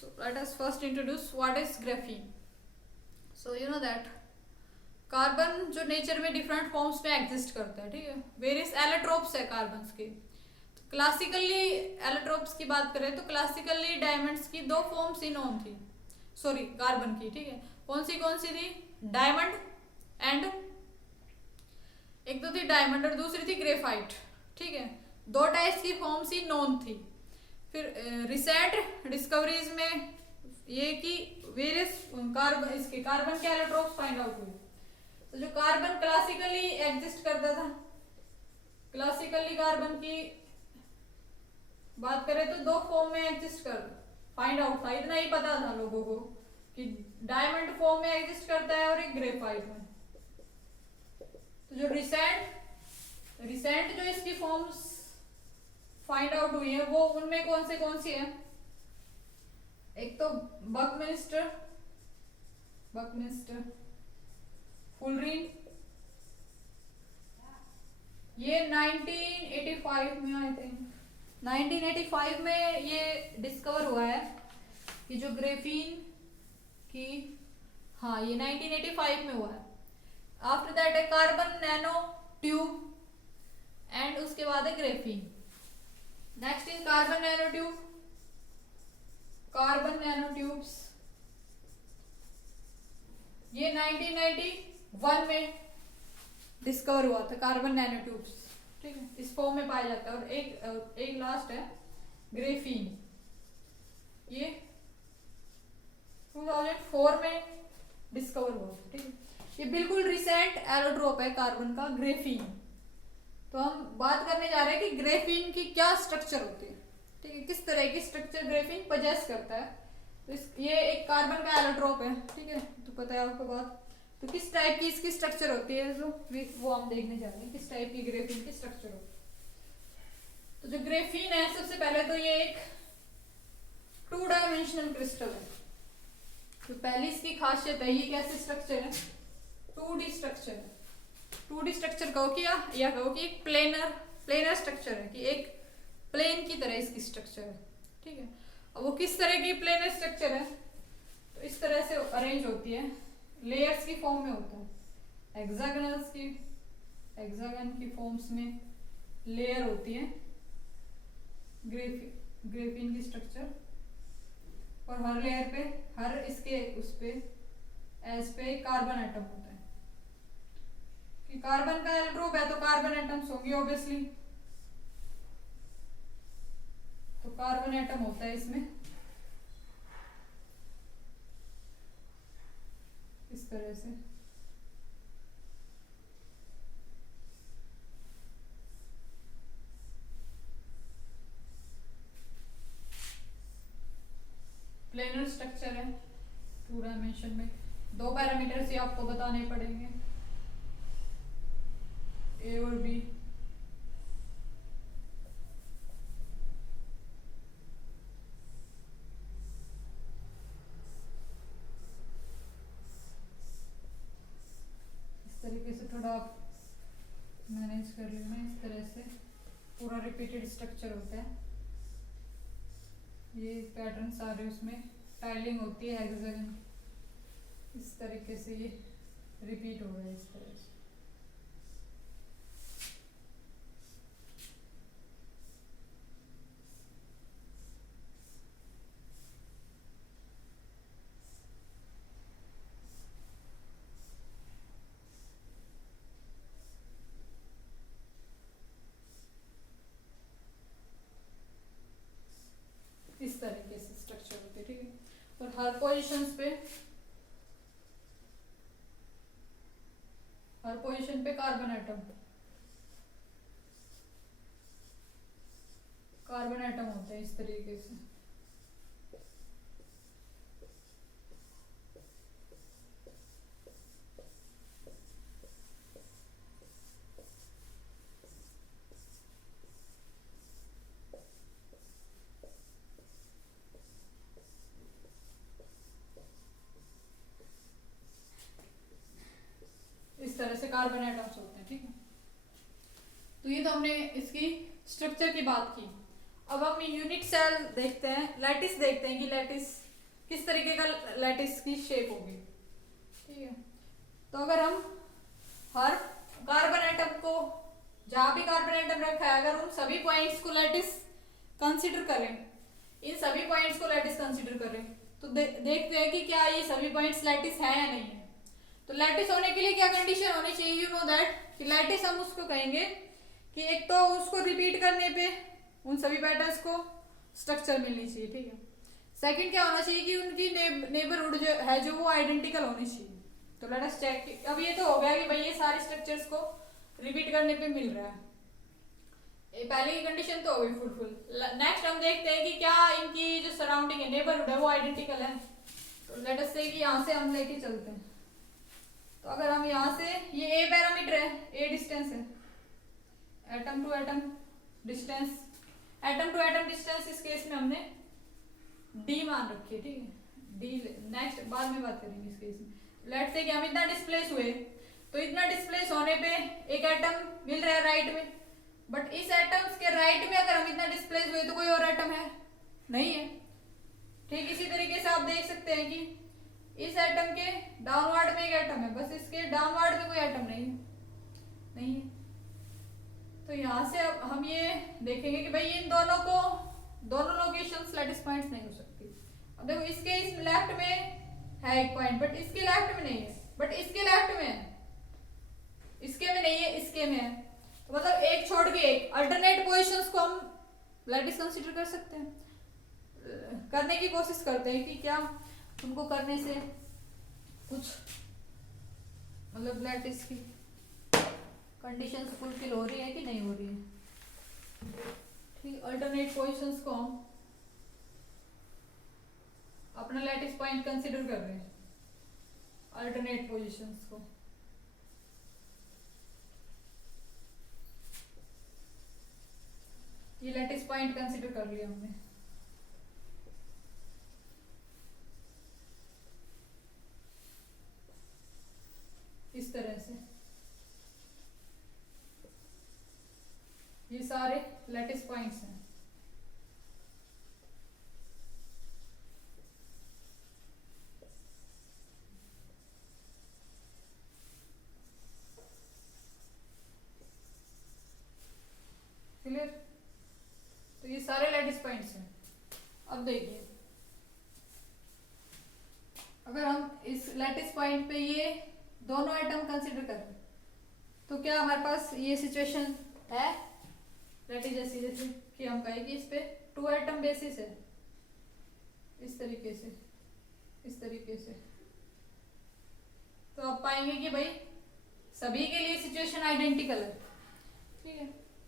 So let us first introduce what is graphene. So you know that carbon जो nature में different forms में exist करता है, ठीक है, वेरियस एलोट्रोप्स है कार्बन के। क्लासिकली एलोट्रोप्स की बात करें तो क्लासिकली डायमंड्स की दो फॉर्म्स ही नोन थी, सॉरी कार्बन की, ठीक है। कौन सी थी? डायमंड एंड एक तो थी डायमंड और दूसरी थी ग्रेफाइट, ठीक है। दो टाइप्स की फॉर्म्स ही नोन थी। फिर रिसेंट डिस्कवरीज में ये कि वेरियस कार्बन के एलोट्रोप्स फाइंड आउट हुए। तो जो कार्बन क्लासिकली एग्जिस्ट करता था, क्लासिकली कार्बन की बात करें तो दो फॉर्म में एग्जिस्ट कर फाइंड आउट था, इतना ही पता था लोगों को कि डायमंड फॉर्म में एग्जिस्ट करता है और एक ग्रेफाइट में। तो जो रिसेंट जो इसकी फॉर्म्स फाइंड आउट हुई है वो उनमें कौन सी है? एक तो बकमिंस्टर फुलरिन, ये 1985 में, आई थिंक 1985 में ये डिस्कवर हुआ है कि जो ग्रेफीन की, हाँ ये 1985 में हुआ है। आफ्टर दैट है कार्बन नैनो ट्यूब एंड उसके बाद है graphene. Next is carbon nano tubes, ये 1991 में डिस्कवर हुआ था कार्बन नैनो ट्यूब्स, ठीक है, इस फॉर्म में पाया जाता है। और एक लास्ट है ग्रेफीन, ये 2004 में डिस्कवर हुआ, ठीक है। ये बिल्कुल रिसेंट एलोट्रोप है कार्बन का, ग्रेफीन। तो हम बात करने जा रहे हैं कि ग्रेफीन की क्या स्ट्रक्चर होती है, ठीक है, किस तरह की स्ट्रक्चर ग्रेफीन पजेस करता है। तो ये एक कार्बन का एलोट्रोप है, ठीक है, तो पता है आपको बात। तो किस टाइप की इसकी स्ट्रक्चर होती है जो वो हम देखने जा रहे हैं, किस टाइप की ग्रेफीन की स्ट्रक्चर होती है। तो जो ग्रेफीन है, सबसे पहले तो ये एक 2 डायमेंशनल क्रिस्टल है। तो पहली इसकी खासियत है, ये कैसे स्ट्रक्चर है? 2D स्ट्रक्चर है। 2D स्ट्रक्चर कहो कि या कहो कि एक प्लेनर स्ट्रक्चर है, कि एक प्लेन की तरह इसकी स्ट्रक्चर है, ठीक है। अब वो किस तरह की प्लेनर स्ट्रक्चर है? तो इस तरह से अरेंज होती है, लेयर्स की फॉर्म में होता है। हेक्सागन की फॉर्म्स में लेयर होती है ग्रेफीन की स्ट्रक्चर, और हर लेयर पे, हर इसके उस पे एज पे कार्बन एटम होता है। कि कार्बन का एलोट्रोप है तो कार्बन एटम्स होंगे ऑब्वियसली, तो कार्बन एटम होता है इसमें इस तरह से। प्लेनर स्ट्रक्चर है 2 डायमेंशन में। 2 पैरामीटर्स ही आपको बताने पड़ेंगे, ए और बी। इस तरीके से थोड़ा आप मैनेज कर लेना, इस तरह से पूरा रिपीटेड स्ट्रक्चर होता है। ये पैटर्न सारे उसमें टाइलिंग होती है हेक्सागन, इस तरीके से ये रिपीट हो रहा है इस तरह से। इस तरीके से स्ट्रक्चर होते, ठीक है। और हर पोजीशन पे कार्बन एटम होते हैं इस तरीके से। इस तरह से कार्बन एटम्स होते हैं, ठीक है। तो ये तो हमने इसकी स्ट्रक्चर की बात की। अब हम यूनिट सेल देखते हैं, लैटिस देखते हैं कि लैटिस किस तरीके का लैटिस की शेप होगी। ठीक है, तो अगर हम हर कार्बन एटम को, जहां भी कार्बन एटम रखा है, अगर उन सभी पॉइंट्स को लैटिस कंसीडर करें, इन सभी पॉइंट्स को लैटिस कंसीडर करें, तो देखते हैं कि क्या ये सभी पॉइंट्स लैटिस है या नहीं है। तो लैटिस होने के लिए क्या कंडीशन होनी चाहिए, यू नो दैट कि लैटिस हम उसको कहेंगे कि एक तो उसको रिपीट करने पे उन सभी पैटर्न्स को स्ट्रक्चर मिलनी चाहिए। ठीक है, सेकंड क्या होना चाहिए कि उनकी नेबरहुड जो है जो वो आइडेंटिकल होनी चाहिए। तो लेट अस चेक, अब ये तो हो गया कि भाई ये सारे स्ट्रक्चर्स को रिपीट करने पे मिल रहा है, ये पहले की कंडीशन तो हो गई फुलफिल। नेक्स्ट हम देखते हैं कि क्या इनकी जो सराउंडिंग है, नेबरहुड है, वो आइडेंटिकल है। तो लेट अस से कि यहाँ से हम लेके चलते हैं, तो अगर हम यहाँ से, ये ए पैरामीटर है, ए डिस्टेंस है, atom to atom distance, atom to atom distance इस केस में हमने डी मान रखी है। ठीक है, डी नेक्स्ट बाद में बात करेंगे इस केस में। लेट्स से कि हम इतना डिस्प्लेस हुए, तो इतना डिस्प्लेस होने पे एक एटम मिल रहा है राइट में, बट इस एटम्स के राइट में अगर हम इतना डिस्प्लेस हुए तो कोई और एटम है नहीं है। ठीक इसी तरीके से आप देख सकते हैं कि इस एटम के डाउनवर्ड में एक एटम है, बस इसके डाउनवर्ड में कोई एटम नहीं है। तो यहाँ से अब हम ये देखेंगे कि भाई इन दोनों को, दोनों लोकेशंस लैटिस पॉइंट्स नहीं हो सकती। अब देखो इसके इस लेफ्ट में है एक पॉइंट, बट इसके लेफ्ट में नहीं है, बट इसके लेफ्ट में है, इसके में नहीं है, इसके में है। तो मतलब एक छोड़ के एक, अल्टरनेट पोजीशंस को हम लैटिस कंसीडर कर सकते हैं, करने की कोशिश करते हैं कि क्या उनको करने से कुछ मतलब लैटिस की कंडीशंस फुलफिल हो रही है कि नहीं हो रही है। ठीक, अल्टरनेट पोजीशंस को हम अपना लैटिस पॉइंट कंसीडर कर रहे हैं, अल्टरनेट पोजीशंस को। ये लैटिस पॉइंट कंसीडर कर लिया हमने। इस तरह से ये सारे लैटिस पॉइंट्स हैं। क्लियर, तो ये सारे लैटिस पॉइंट्स हैं। अब देखिए, अगर हम इस लैटिस पॉइंट पे ये दोनों एटम कंसीडर करें, तो क्या हमारे पास ये सिचुएशन है लैटिस जैसी, जैसे कि हम कहें कि इस पे 2 एटम बेसिस है, इस तरीके से, इस तरीके से। तो आप पाएंगे कि भाई सभी के लिए सिचुएशन आइडेंटिकल है। ठीक है,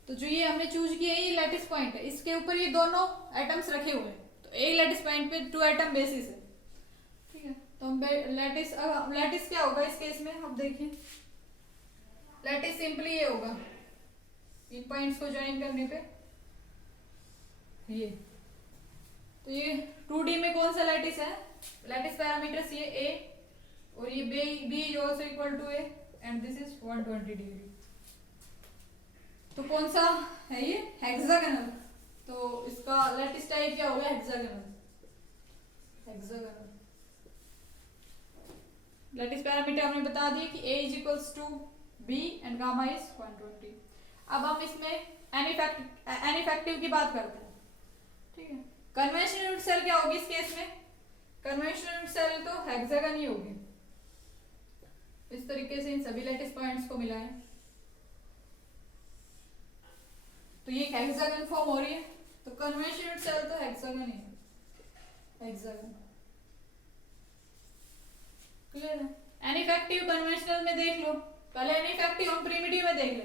तो जो ये हमने चूज किया है ये लैटिस पॉइंट है, इसके ऊपर ये दोनों एटम्स रखे हुए हैं, तो एक लैटिस पॉइंट पे 2 एटम बेसिस है। ठीक है, तो हम लैटिस क्या होगा इस केस में, अब देखिए लैटिस सिंपली ये होगा, इन पॉइंट्स को ज्वाइन करने पे ये, तो ये 2D में कौन सा लैटिस है, लैटिस पैरामीटर्स ये A और ये B is also equal to A and this is 120 degree. तो कौन सा है ये, हेक्सागोनल, तो इसका लैटिस टाइप क्या होगा, हेक्सागोनल। लैटिस पैरामीटर हमने बता दिए कि A is equals to B and gamma is 120। अब हम इसमें एनिफेक्टिव की बात करते हैं। ठीक है, कन्वेंशनल यूनिट सेल क्या होगी इस केस में, कन्वेंशनल यूनिट सेल तो हेक्सागन ही होगी। इस तरीके से इन सभी लैटिस पॉइंट्स को मिलाएं तो ये हेक्सागन फॉर्म हो रही है, तो कन्वेंशनल यूनिट सेल तो हेक्सागन ही है, हेक्सागन। क्लियर है, एनिफेक्टिव कन्वेंशनल में देख लो, पहले एनिफेक्टिव हम प्रिमिटिव में देख लेते